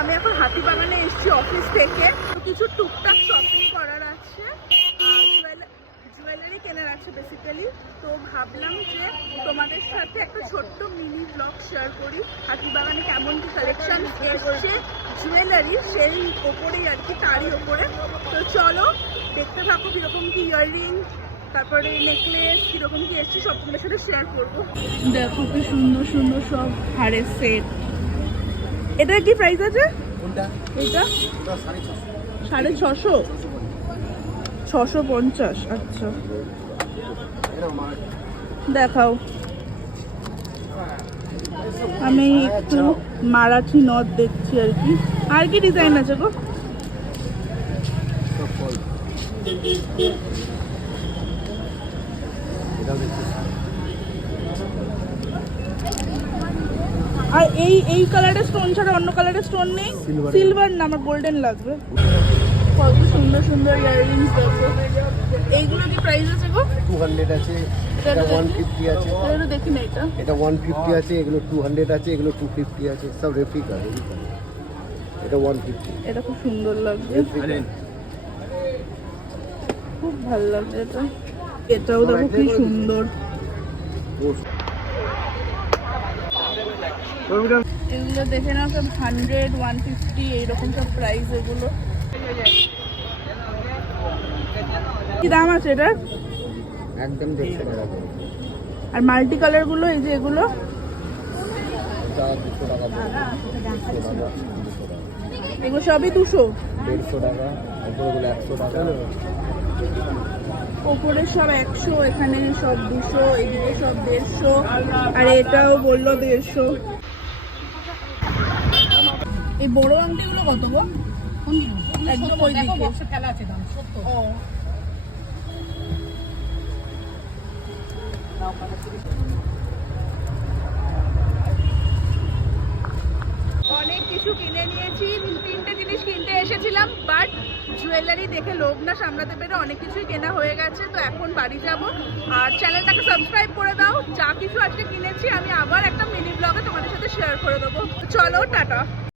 আমি এখন হাতিবাগানে এসেছি অফিস থেকে, তো কিছু টুকটাক শপিং করার আছে, জুয়েলারি কেনার আছে বেসিক্যালি। তো ভাবলাম যে তোমাদের সাথে একটা ছোট্ট মিনি ব্লগ শেয়ার করি, হাতিবাগানে কেমন কি কালেকশন এসছে জুয়েলারি, সেই ওপরেই আর কি, তারই ওপরে। তো চলো দেখতে থাকো কিরকম কি ইয়াররিং, তারপরে নেকলেস কিরকম কি এসছে সব তোমাদের সাথে শেয়ার করবো। দেখো কি সুন্দর সুন্দর সব হারের সেট। এটা কি প্রাইস আছে? এটা 650, 650। আচ্ছা দেখাও। আমি একটু মারাঠি নথ দেখছি আর কি। আর কি ডিজাইন আছে গো? আর এই কালারের স্টোন ছাড়া অন্য কালারের স্টোন নেই? সিলভার না, আমার গোল্ডেন লাগবে। কত সুন্দর সুন্দর ইয়াররিংস দেখো। এইগুলো কি প্রাইস আছে গো? 200 আছে, এটা 150 আছে। এটা দেখি না, এটা 150 আছে, এগুলো 200 আছে, এগুলো 250 আছে, সব রেপ্লিকা। এটা 150। এটা খুব সুন্দর লাগছে, খুব ভালো লাগছে এটা। এটাও দেখো কি সুন্দর। এগুলো দেখে নাও সব 100, 150 এইরকম সব প্রাইস এগুলো। কি দাম আছে এটা? একদম 150 টাকা। আর মাল্টি কালার গুলো এই যে এগুলো, এটা 200 টাকা। এগুলো সবই 200, 150 টাকা। উপরেগুলো 100 টাকা। ওপরে সব 100, এখানে সব 200, এদিকে সব 150, আর এটাও বললো 150। এই বড় আংটিগুলো কত গো? একদম ওই দিকে খেলা আছে দাম 70। ও অনেক কিছু কিনে নিয়েছি, 2-3টে জিনিস কিনতে এসেছিলাম, বাট জুয়েলারি দেখে লোভ না সামলাতে পেরে অনেক কিছুই কেনা হয়ে গেছে। তো এখন বাড়ি যাব, আর চ্যানেলটাকে সাবস্ক্রাইব করে দাও। যা কিছু আজকে কিনেছি আমি আবার একটা মিনি ব্লগে তোমাদের সাথে শেয়ার করে দেবো। চলো টাটা।